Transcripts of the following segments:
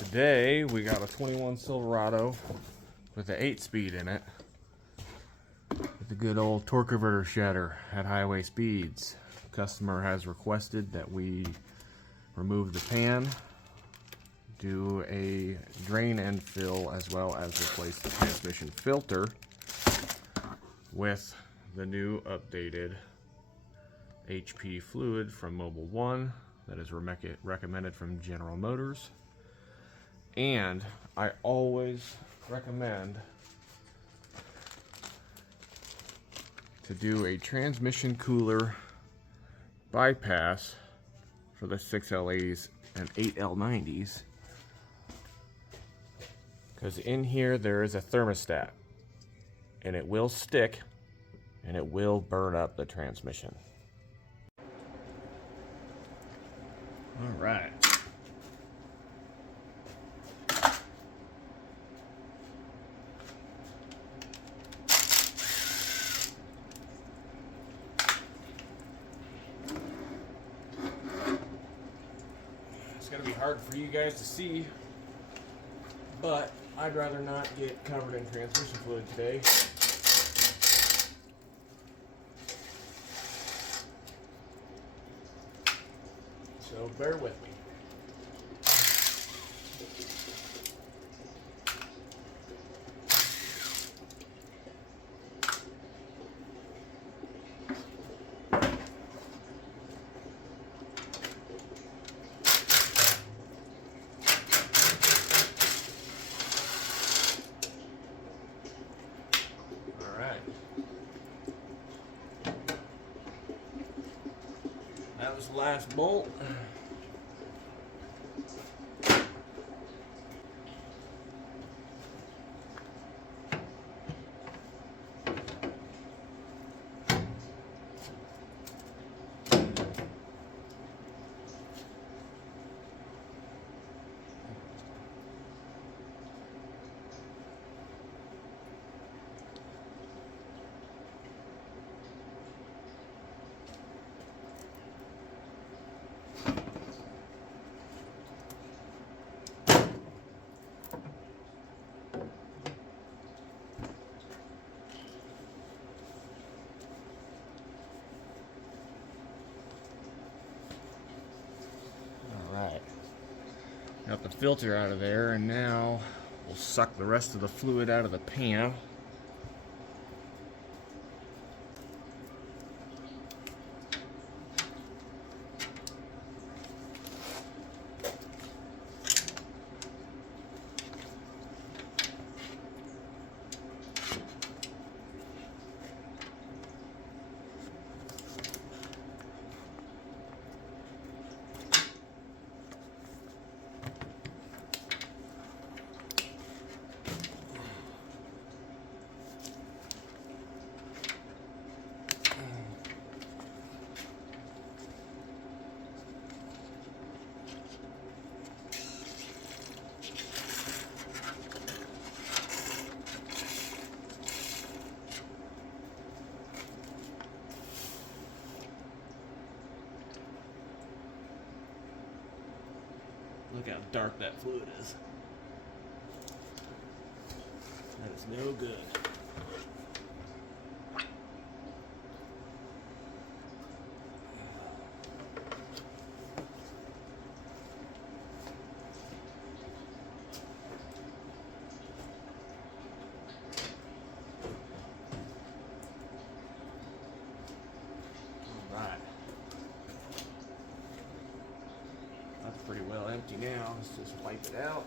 Today we got a 21 Silverado with an 8-speed in it with the good old torque converter shudder at highway speeds. Customer has requested that we remove the pan, do a drain and fill, as well as replace the transmission filter with the new updated HP fluid from Mobile One that is recommended from General Motors. And I always recommend to do a transmission cooler bypass for the 6L80s and 8L90s, because in here there is a thermostat and it will stick and it will burn up the transmission. All right. It's gonna be hard for you guys to see, but I'd rather not get covered in transmission fluid today. So bear with me. That was the last bolt. Got the filter out of there, and now we'll suck the rest of the fluid out of the pan. Look how dark that fluid is. That is no good. All right. That's pretty well empty now. Let's just wipe it out.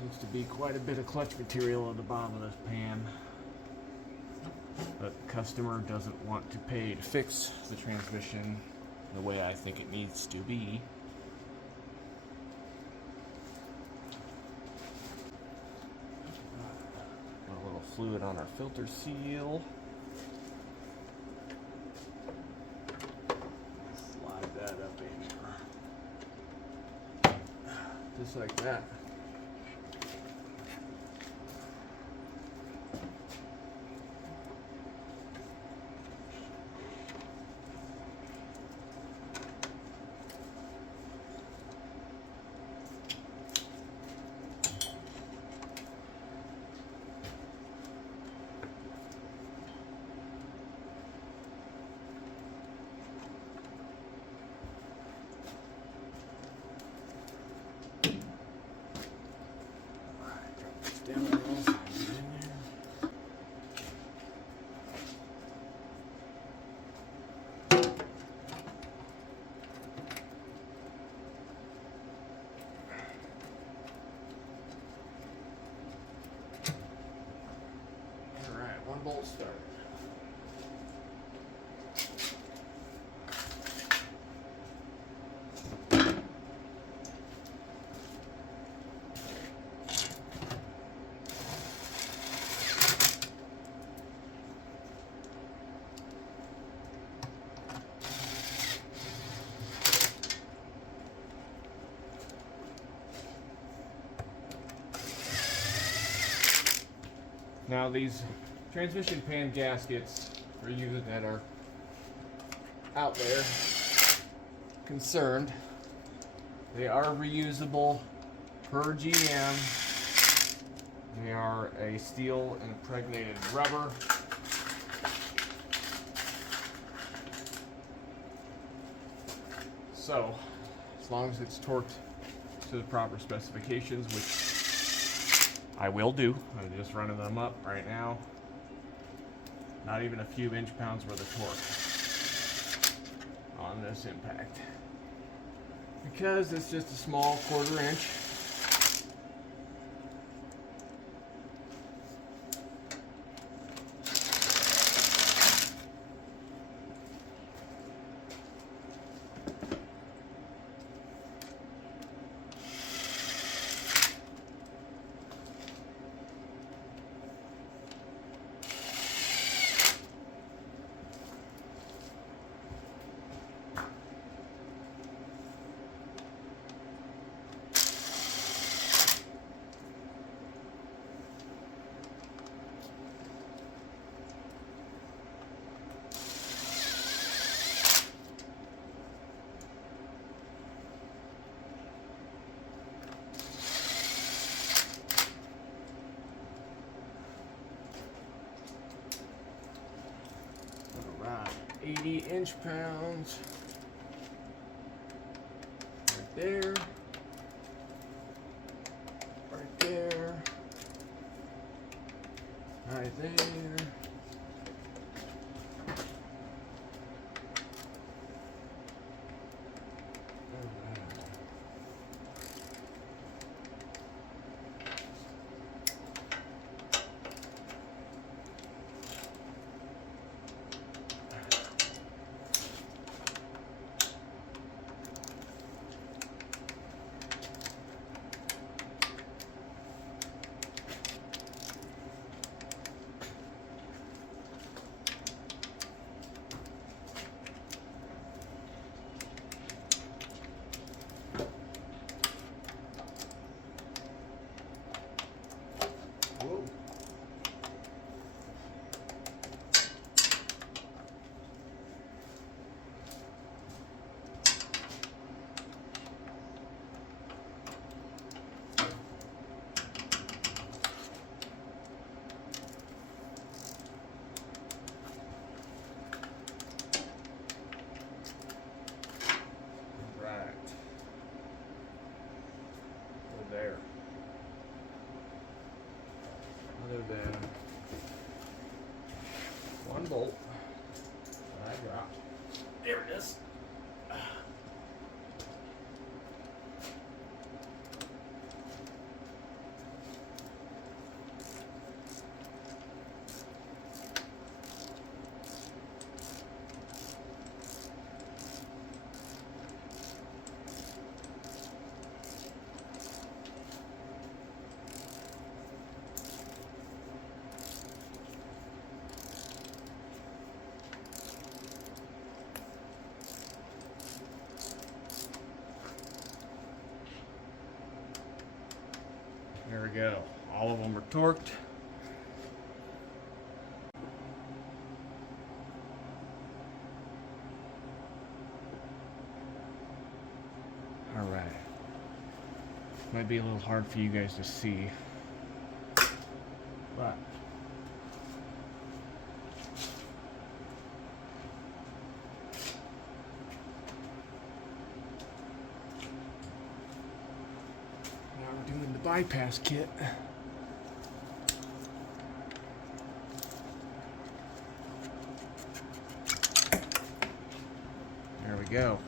Seems to be quite a bit of clutch material on the bottom of this pan. But customer doesn't want to pay to fix the transmission the way I think it needs to be. A little fluid on our filter seal. Slide that up in. Just like that. One bolt started. Now these transmission pan gaskets, for you that are out there concerned, they are reusable per GM. They are a steel impregnated rubber. So, as long as it's torqued to the proper specifications, which I will do. I'm just running them up right now. Not even a few inch-pounds worth of torque on this impact. Because it's just a small 1/4 inch. Around 80 inch-pounds. Right there. Right there. Right there. There. Other than one bolt that I dropped. There it is. go. All of them are torqued. All right. Might be a little hard for you guys to see, but now we're doing the bypass kit. There we go.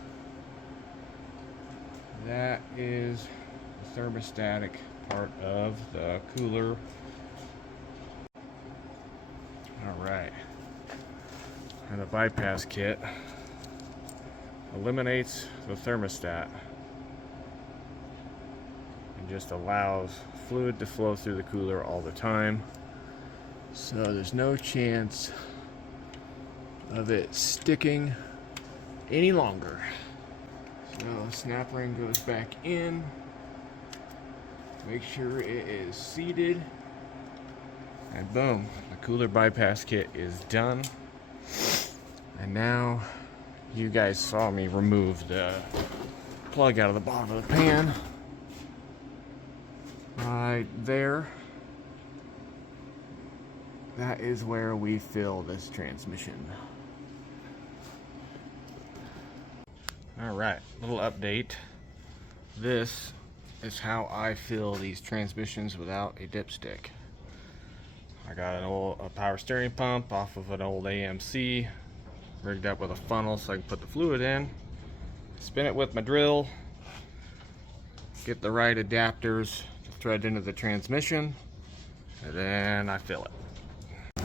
That is the thermostatic part of the cooler. Alright. And the bypass kit eliminates the thermostat and just allows fluid to flow through the cooler all the time. So there's no chance of it sticking any longer. So snap ring goes back in. Make sure it is seated. And boom, the cooler bypass kit is done. And now you guys saw me remove the plug out of the bottom of the pan. Right there. That is where we fill this transmission. Alright, little update. This is how I fill these transmissions without a dipstick. I got a power steering pump off of an old AMC, rigged up with a funnel so I can put the fluid in, spin it with my drill, get the right adapters to thread into the transmission, and then I fill it.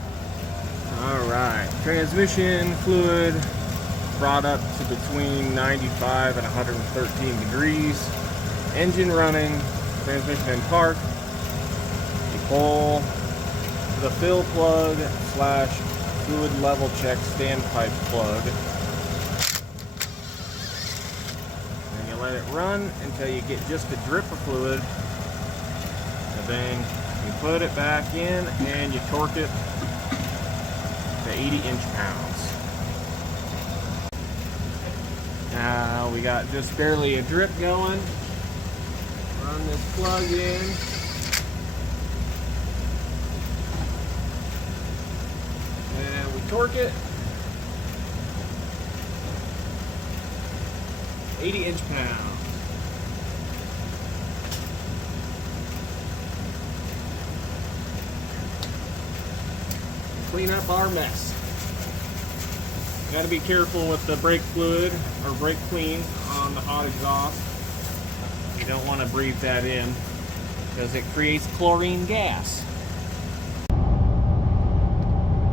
Alright, transmission fluid brought up to between 95 and 113 degrees. Engine running, transmission in park. You pull the fill plug slash fluid level check standpipe plug. And you let it run until you get just a drip of fluid. And then you put it back in and you torque it to 80 inch-pounds. Now we got just barely a drip going. Run this plug in. And we torque it. 80 inch-pounds. Clean up our mess. Got to be careful with the brake fluid or brake clean on the hot exhaust. You don't want to breathe that in because it creates chlorine gas.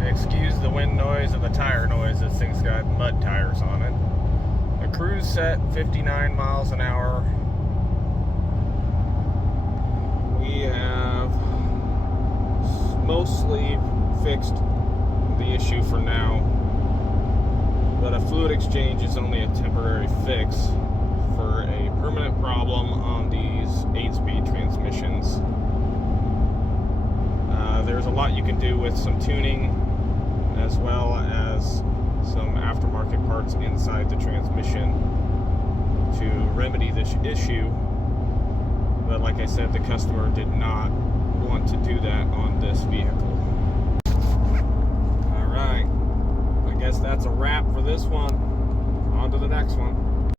Excuse the wind noise and the tire noise. This thing's got mud tires on it. The cruise set 59 miles an hour. We have mostly fixed the issue for now. But a fluid exchange is only a temporary fix for a permanent problem on these 8-speed transmissions. There's a lot you can do with some tuning as well as some aftermarket parts inside the transmission to remedy this issue. But like I said, the customer did not want to do that on this vehicle. Alright. I guess that's a wrap for this one. On to the next one.